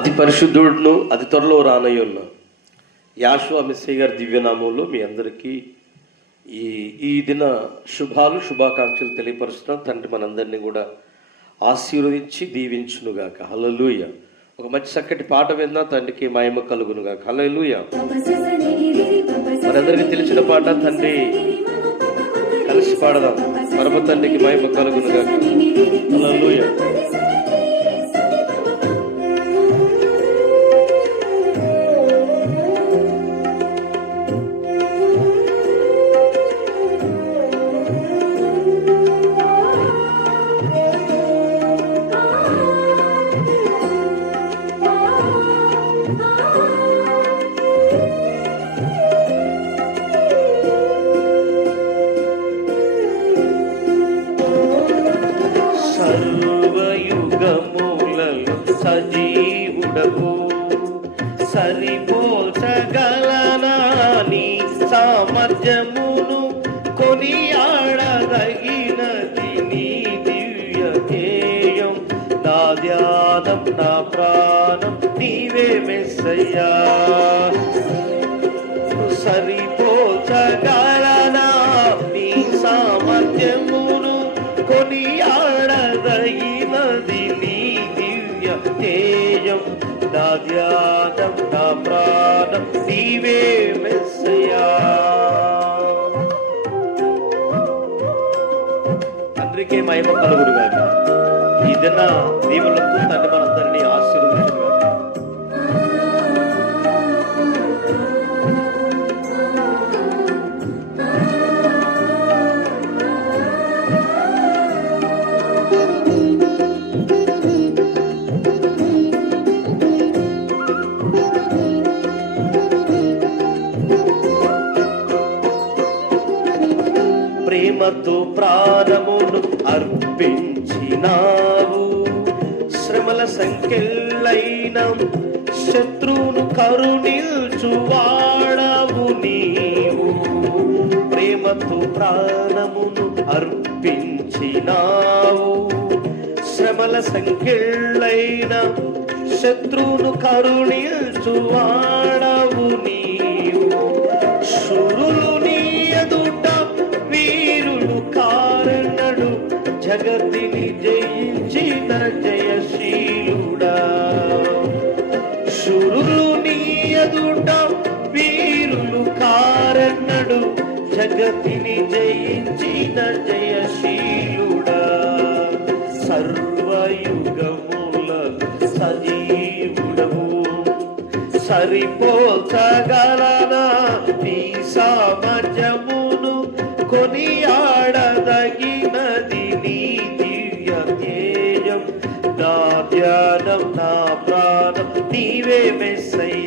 అతి పరిశుద్ధుడును అతి త్వరలో రానయ్యున్న యాశు అమిశ్రీ గారి దివ్యనామంలో మీ అందరికీ ఈ ఈ దిన శుభాలు శుభాకాంక్షలు తెలియపరుస్తున్న. తండ్రి మనందరినీ కూడా ఆశీర్వదించి దీవించునుగాక. హలలుయ ఒక మంచి చక్కటి పాట విన్నా తండ్రికి మహిమ కలుగునుగాక. హలలుయ మనందరికీ తెలిసిన పాట తండ్రి. కలిసి పాడదాం. పరమ తండ్రికి మహిమ కలుగునుగాక. హలలుయ నా ప్రాణం నీవే మెస్సయ్యా. సరిపోచగలనా నీ సామర్థ్యమును కొని కొనియాడదగినది నీ దివ్య తేజం. నా ధ్యానం నా ప్రాణం నీవే మెస్సయ్యా. తండ్రికే మహిమ కలుగుడు గాక ఈ దిన దీవులకు తండ్రి మనందరినీ ఆశీర్వదించును శ్రమల శత్రువును కరుణిల్చువాడవు నీవు. ప్రేమతో ప్రాణమును అర్పించినావు. శ్రమల సంఖ్యలైన శత్రువును కరుణిల్చువాడవు నీ కొనియాడదగినది నీ దివ్య తేజం. నా ధ్యానం నా ప్రాణం నీవే మెస్సయ్యా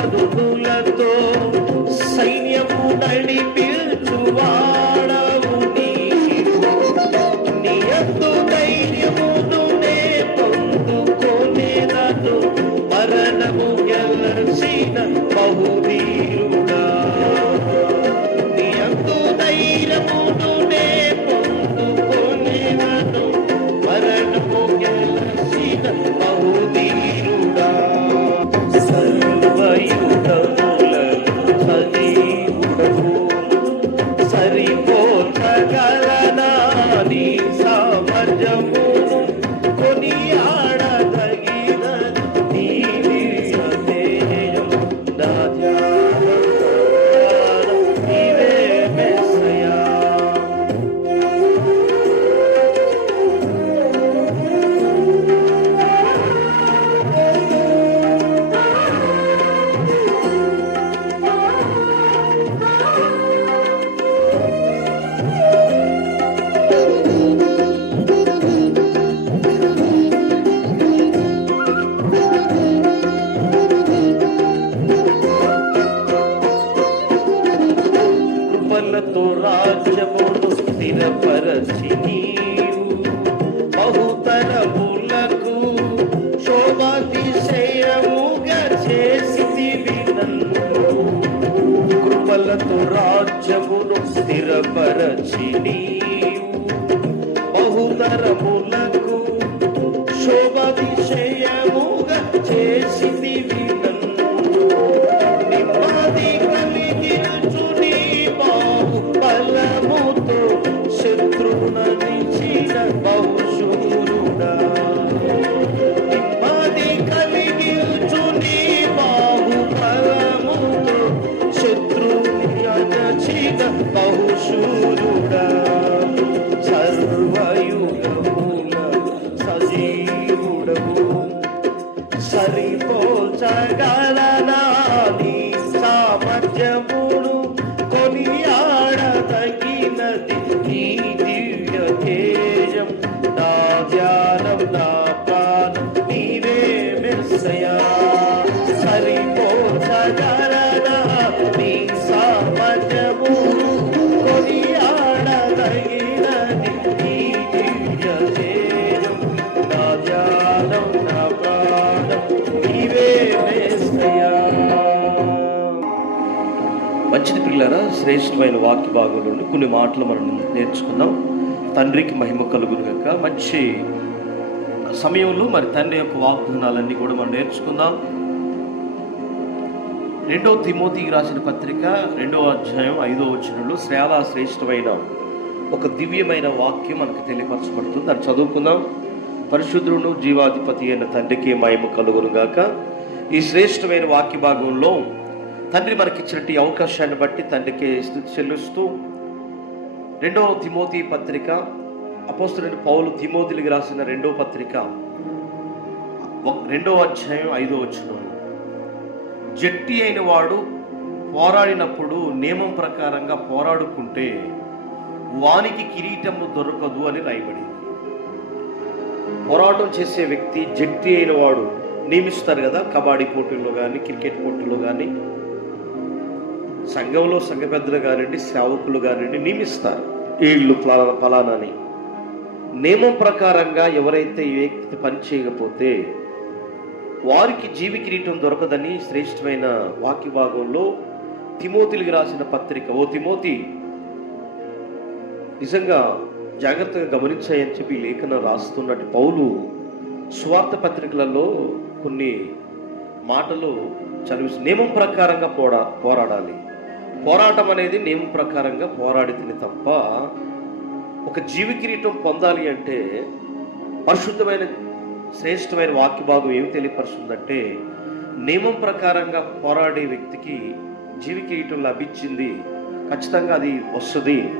శృంగధనులతో సైన్యము నడిపించువాడవు కృపలతో రాజ్యమును స్థిరపరచి నీవు బహుతరములకు శోభాతిశయముగా చేసితివి నన్ను. శత్రువునని మంచిది పిల్లరా శ్రేష్టమైన వాక్య భాగం నుండి కొన్ని మాటలు మనం నేర్చుకుందాం. తండ్రికి మహిమ కలుగును కనుక మంచి సమయంలో మరి తండ్రి యొక్క వాగ్దానాలన్నీ కూడా మనం నేర్చుకుందాం. రెండవ తిమోతికి రాసిన పత్రిక రెండవ అధ్యాయం ఐదో వచనంలో శ్రేలా శ్రేష్టమైన ఒక దివ్యమైన వాక్యం మనకు తెలియపరచబడుతుంది. దాన్ని చదువుకుందాం. పరిశుద్రుడు జీవాధిపతి అయిన తండ్రికి మహిమ కలుగును గాక ఈ శ్రేష్టమైన వాక్య భాగంలో తండ్రి మనకిచ్చినట్టు ఈ అవకాశాన్ని బట్టి తండ్రికి స్థుతి చెల్లిస్తూ రెండవ తిమోతి పత్రిక అపోస్తుడైన పౌలు తిమోతిలికి రాసిన రెండవ పత్రిక రెండవ అధ్యాయం ఐదో వచ్చిన జట్టి అయిన వాడు పోరాడినప్పుడు నియమం ప్రకారంగా పోరాడుకుంటే వానికి కిరీటము దొరకదు అని రాయబడింది. పోరాటం చేసే వ్యక్తి జట్టి అయిన వాడు నియమిస్తారు కదా కబడ్డీ పోటీల్లో కానీ క్రికెట్ పోటీల్లో కానీ సంఘంలో సంఘ పెద్దలు కానివ్వండి సేవకులు కానివ్వండి నియమిస్తారు. వీళ్ళు ఫలానా ఫలానాని నియమం ప్రకారంగా ఎవరైతే ఈ వ్యక్తి పని చేయకపోతే వారికి జీవి కిరీటం దొరకదని శ్రేష్టమైన వాక్య భాగంలో తిమోతిలికి రాసిన పత్రిక ఓ తిమోతి నిజంగా జాగ్రత్తగా గమనించాయని చెప్పి లేఖన రాస్తున్నట్టు పౌలు స్వార్థ పత్రికలలో కొన్ని మాటలు చదివి నియమం ప్రకారంగా పోరా పోరాడాలి. పోరాటం అనేది నియమం ప్రకారంగా పోరాడితేనే తప్ప ఒక జీవి కిరీటం పొందాలి అంటే పరిశుద్ధమైన శ్రేష్టమైన వాక్య భాగం ఏమి తెలియపరుస్తుందంటే నియమం ప్రకారంగా పోరాడే వ్యక్తికి జీవి కిరీటం లభించింది ఖచ్చితంగా అది వస్తుంది.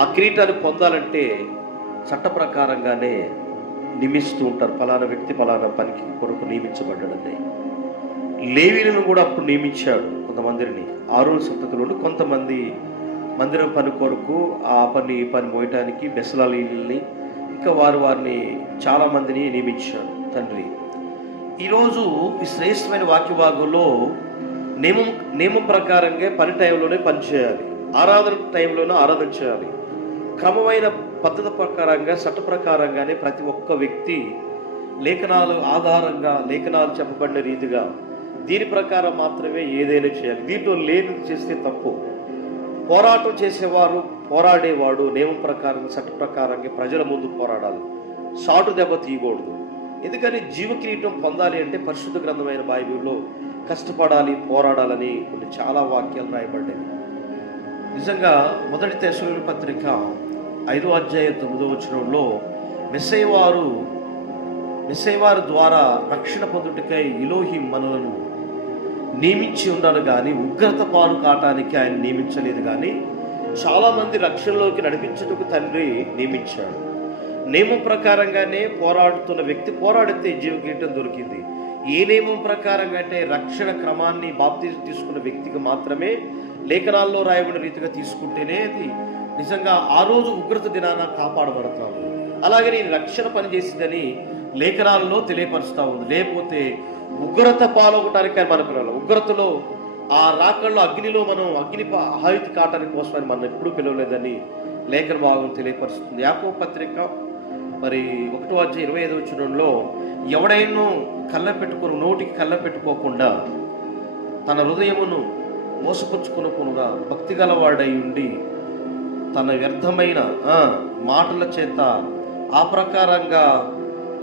ఆ కిరీటాన్ని పొందాలంటే చట్ట ప్రకారంగానే నియమిస్తూ ఉంటారు. ఫలానా వ్యక్తి ఫలానా పనికి కొరకు నియమించబడ్డాడని. లేవీలను కూడా అప్పుడు నియమించాడు. కొంతమందిని ఆరు సంతతులు కొంతమంది మందిరం పని కొరకు ఆ పని ఈ పని మోయటానికి బెసలాలీల్ని ఇంకా వారు వారిని చాలామందిని నియమించాడు తండ్రి ఈరోజు ఈ శ్రేష్టమైన వాక్యవాగులో నియమం నియమం ప్రకారంగా పని టైంలోనే పనిచేయాలి ఆరాధన టైంలోనే ఆరాధన చేయాలి. క్రమమైన పద్ధతి ప్రకారంగా చట్ట ప్రకారంగానే ప్రతి ఒక్క వ్యక్తి లేఖనాలు ఆధారంగా లేఖనాలు చెప్పబడిన రీతిగా దీని ప్రకారం మాత్రమే ఏదైనా చేయాలి. దీంట్లో లేనిది చేస్తే తప్పు. పోరాటం చేసేవారు పోరాడేవాడు నియమం ప్రకారం చట్ట ప్రకారంగా ప్రజల ముందు పోరాడాలి. సాటు దెబ్బ తీయకూడదు. ఎందుకని జీవకిరీటం పొందాలి అంటే పరిశుద్ధ గ్రంథమైన బైబిల్లో కష్టపడాలి పోరాడాలని కొన్ని చాలా వాక్యాలు రాయబడ్డాయి. నిజంగా మొదటి తెశలోని పత్రిక ఐదో అధ్యాయ తొమ్మిదో వచనంలో మిస్సైవారు మెస్సైవారు ద్వారా రక్షణ పొందుటకై ఇలోహి మనలను నియమించి ఉన్నాడు కానీ ఉగ్రత పాలు కావటానికి ఆయన నియమించలేదు కానీ చాలామంది రక్షణలోకి నడిపించుటకు తండ్రి నియమించాడు. నియమం ప్రకారంగానే పోరాడుతున్న వ్యక్తి పోరాడితే జీవకీటం దొరికింది. ఏ నియమం ప్రకారంగా అంటే రక్షణ క్రమాన్ని బాప్తి తీసుకున్న వ్యక్తికి మాత్రమే లేఖనాల్లో రాయబడిన రీతిగా తీసుకుంటేనే అది నిజంగా ఆ రోజు ఉగ్రత దినాన కాపాడబడతాము. అలాగే నేను రక్షణ పని చేసిందని లేఖనాలలో తెలియపరుస్తూ ఉంది. లేకపోతే ఉగ్రత పాలవటానికి ఆయన మన పిల్లలు. ఉగ్రతలో ఆ రాకల్లో అగ్నిలో మనం అగ్ని ప- ఆయుధి కాటానికి కోసమని మనం ఎప్పుడూ పిలవలేదని లేఖన భాగం తెలియపరుస్తుంది. యాకో పత్రిక మరి ఒకటో అధ్యాయ ఇరవై ఐదు వచ్చినంలో ఎవడైనా కళ్ళ పెట్టుకుని నోటికి కళ్ళ పెట్టుకోకుండా తన హృదయమును మోసపుచ్చుకొనుకునుగా భక్తి గలవాడై ఉండి తన వ్యర్థమైన మాటల చేత ఆ ప్రకారంగా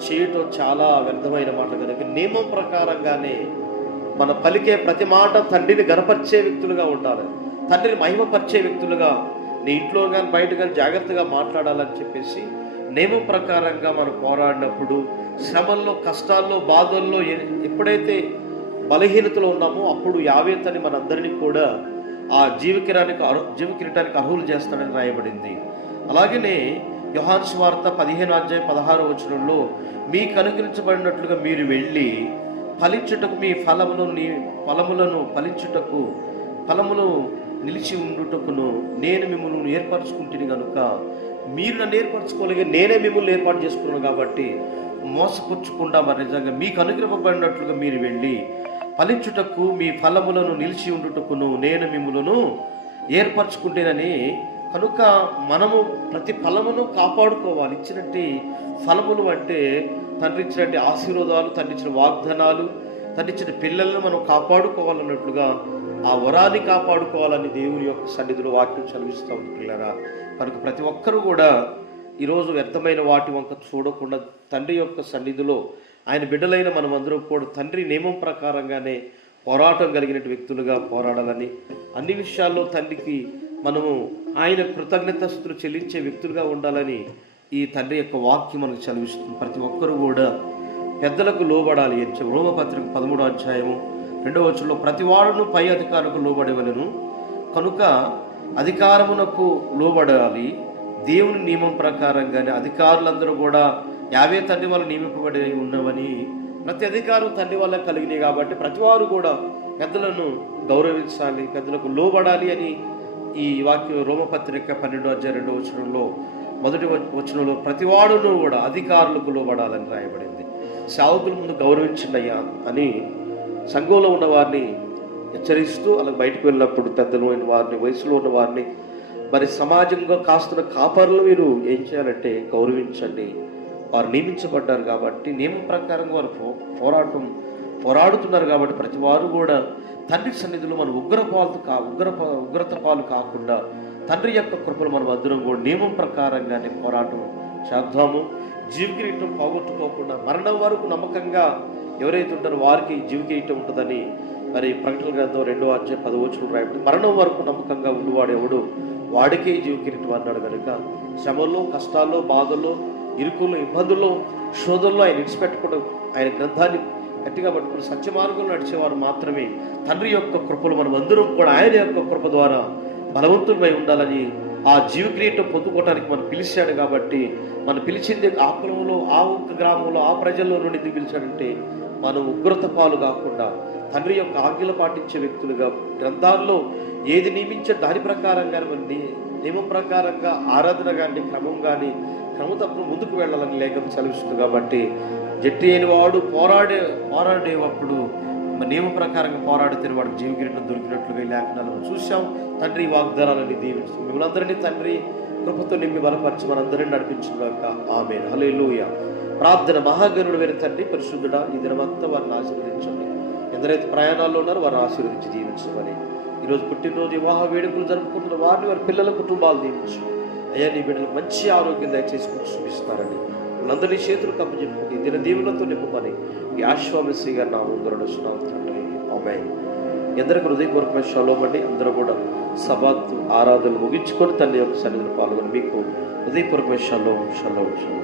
చేయటం చాలా వ్యర్థమైన మాట కనుక నియమం ప్రకారంగానే మన పలికే ప్రతి మాట తండ్రిని గనపరిచే వ్యక్తులుగా ఉండాలి. తండ్రిని మహిమపరిచే వ్యక్తులుగా నీ ఇంట్లో కానీ బయట కానీ జాగ్రత్తగా మాట్లాడాలని చెప్పేసి నియమం ప్రకారంగా మనం పోరాడినప్పుడు శ్రమల్లో కష్టాల్లో బాధల్లో ఎప్పుడైతే బలహీనతలో ఉన్నామో అప్పుడు యావేతని మనందరినీ కూడా ఆ జీవకిరానికి అర్హు- అర్హులు చేస్తాడని రాయబడింది. అలాగనే యోహాన్ స్వార్త పదిహేను అధ్యాయ పదహారు వచనంలో మీకు అనుగ్రహించబడినట్లుగా మీరు వెళ్ళి ఫలించుటకు మీ ఫలమును నీ ఫలములను ఫలించుటకు ఫలములు నిలిచి ఉండుటకును నేను మిమ్మల్ని ఏర్పరచుకుంటుని కనుక మీరు నన్ను ఏర్పరచుకోలేక నేనే మిమ్మల్ని ఏర్పాటు చేసుకున్నాను కాబట్టి మోసపుచ్చుకుండా మరి నిజంగా మీకు అనుగ్రహపడినట్లుగా మీరు వెళ్ళి ఫలించుటకు మీ ఫలములను నిలిచి ఉండుటకును నేను మిమ్మలను ఏర్పరచుకుంటేనని కనుక మనము ప్రతి ఫలమును కాపాడుకోవాలి. ఇచ్చినట్టు ఫలములు అంటే తండ్రి ఇచ్చినట్టు ఆశీర్వాదాలు తండ్రి ఇచ్చిన వాగ్దానాలు తండ్రి ఇచ్చిన పిల్లలను మనం కాపాడుకోవాలన్నట్లుగా ఆ వరాన్ని కాపాడుకోవాలని దేవుని యొక్క సన్నిధిలో వాక్యం చదివిస్తూ ఉంటున్నారా కనుక ప్రతి ఒక్కరూ కూడా ఈరోజు వ్యర్థమైన వాటి వంక చూడకుండా తండ్రి యొక్క సన్నిధిలో ఆయన బిడ్డలైన మనమందరం కూడా తండ్రి నియమం ప్రకారంగానే పోరాటం కలిగిన వ్యక్తులుగా పోరాడాలని అన్ని విషయాల్లో తండ్రికి మనము ఆయన కృతజ్ఞతస్తులు చెల్లించే వ్యక్తులుగా ఉండాలని ఈ తండ్రి యొక్క వాక్యం మనకు చదివిస్తుంది. ప్రతి ఒక్కరూ కూడా పెద్దలకు లోబడాలి అని చెప్పి రోమపత్రిక పదమూడో అధ్యాయము రెండవ వచ్చంలో ప్రతి వాడును పై అధికారులకు లోబడవలను. కనుక అధికారమునకు లోబడాలి. దేవుని నియమం ప్రకారంగానే అధికారులందరూ కూడా యావే తండ్రి వల్ల నియమింపబడి ఉన్నవని ప్రతి అధికారం తండ్రి వల్ల కలిగినాయి కాబట్టి ప్రతి వారు కూడా పెద్దలను గౌరవించాలి పెద్దలకు లోబడాలి అని ఈ వాక్యం రోమపత్రిక పన్నెండో అధ్యాయ రెండో వచనంలో మొదటి వచనంలో ప్రతివాడును కూడా అధికారులకు లోబడాలని రాయబడింది. సావుకుల ముందు గౌరవించిందయ్యా అని సంఘంలో ఉన్న వారిని హెచ్చరిస్తూ అలా బయటకు వెళ్ళినప్పుడు పెద్దలు అయిన వారిని వయసులో ఉన్న వారిని మరి సమాజంగా కాస్తున్న కాపర్లు మీరు ఏం చేయాలంటే గౌరవించండి. వారు నియమించబడ్డారు కాబట్టి నియమం ప్రకారం వారు పో- పోరాటం పోరాడుతున్నారు కాబట్టి ప్రతి వారు కూడా తండ్రి సన్నిధిలో మన ఉగ్రపాలు కా ఉగ్ర ఉగ్రత పాలు కాకుండా తండ్రి యొక్క కృపలు మనం అందరం కూడా నియమం ప్రకారంగానే పోరాటం చేద్దాము. జీవికిరీటం పోగొట్టుకోకుండా మరణం వరకు నమ్మకంగా ఎవరైతే ఉంటారో వారికి జీవికిరీటం ఉంటుందని మరి ప్రకటన గ్రంథం రెండో అధ్యాయం పదవచనం రాయబడి మరణం వరకు నమ్మకంగా ఉండేవాడు ఎవడు? వాడికే జీవకిరీటం అన్నాడు కనుక శ్రమల్లో కష్టాల్లో బాధల్లో ఇరుకుల్లో ఇబ్బందుల్లో శోధనలో ఆయన విడిచిపెట్టకుండా ఆయన గ్రంథాన్ని గట్టిగా పట్టుకుని సత్య మార్గంలో నడిచేవారు మాత్రమే. తండ్రి యొక్క కృపలు మనం అందరం కూడా ఆయన యొక్క కృప ద్వారా బలవంతులమై ఉండాలని ఆ జీవక్రియటం పొందుకోవడానికి మనం పిలిచాడు కాబట్టి మనం పిలిచింది ఆ కులంలో ఆ ఒక్క గ్రామంలో ఆ ప్రజల్లో నుండి ఎందుకు పిలిచాడంటే మనం ఉగ్రత పాలు కాకుండా తండ్రి యొక్క ఆజ్ఞలు పాటించే వ్యక్తులుగా గ్రంథాల్లో ఏది నియమించే దాని ప్రకారంగా మన నియమం ప్రకారంగా ఆరాధన కానీ క్రమం కానీ క్రమం తప్ప ముందుకు వెళ్ళాలని లేఖం చదివిస్తుంది కాబట్టి జట్టు అయిన వాడు పోరాడే పోరాడేటప్పుడు నియమ ప్రకారంగా పోరాడితే వాడికి జీవకిరీటం దొరికినట్లుగా లేఖనాలు చూసాం తండ్రి వాగ్దానాలని దీవించుతుంది మిమ్మల్ని తండ్రి కృపతో నింపి బలపరిచి మనందరినీ నడిపించుగాక ఆమె హలేలుయ ప్రార్థన మహాగరుడు వేరే తండ్రి పరిశుద్ధుడా ఈ దినమంతా వారిని ఆశీర్వదించండి. ఎందరైతే ప్రయాణాల్లో ఉన్నారో వారిని ఆశీర్వదించి దీవించమని. ఈరోజు పుట్టినరోజు వివాహ వేడుకలు జరుపుకుంటున్న వారిని వారి పిల్లల కుటుంబాలు దీవించు. అయ్యా నీ బిడ్డలకు మంచి ఆరోగ్యం దయచేసి చూపిస్తారని నందని చేతులు కప్పచెప్పుకుని దిన దీవులతో నింపమని ఈ ఆశ్వామిశ్రీ గారు నా ముందు నడుస్తున్నాం తండ్రి ఆమె ఎందరికి హృదయపూర్వక షలోమండి అందరూ కూడా సభాత్ ఆరాధనలు ముగించుకొని తల్లి యొక్క సన్నిధిలో పాల్గొని మీకు హృదయపూర్వక షలో షలో షలో.